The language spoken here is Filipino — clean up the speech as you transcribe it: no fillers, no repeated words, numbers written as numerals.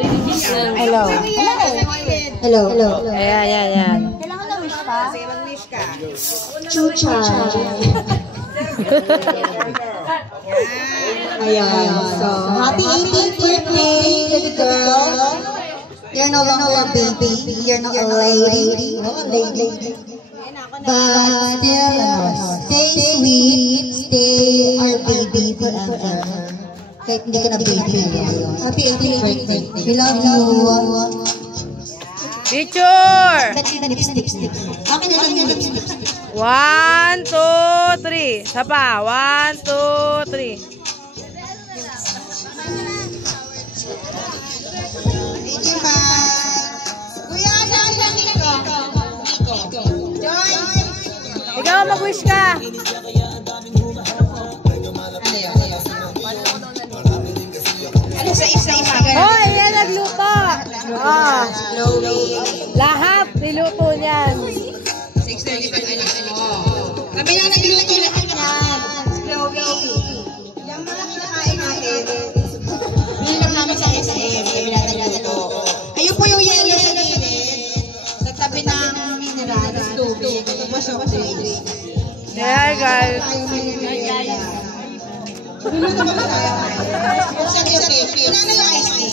Hello. Hello. Hello. Ayan. Kailangan na wish ka? Sige, mag-wish ka. Chucha. Ayan. So, happy 18th birthday, little girl. You're no longer a baby. You're not a lady. No, a lady. But still, stay sweet. Stay our baby forever. Kahit hindi ka na baby. Happy 18th birthday. We love you. Picture! Lipstick. Akin na lang yung lipstick. 1, 2, 3. Sapa. 1, 2, 3. Thank you, ma. Kuya, saan siya, Nico? Joyce. Ikaw, mag-wish ka. Ano sa isang magal? Hoy, yan nagluto. Lahat niluto niyan. 6:30 kami na nagluto lahat yan. Chloe. Yung mga kinakain natin, bilang namin sa SM, kami natin nagluto. Ayun po yung yellow sa gilid, sa tabi ng mineral, tubig, tapos yung drinks. Yeah, guys. Niluto ba tayo? Sa cake. Ano yung ice cream?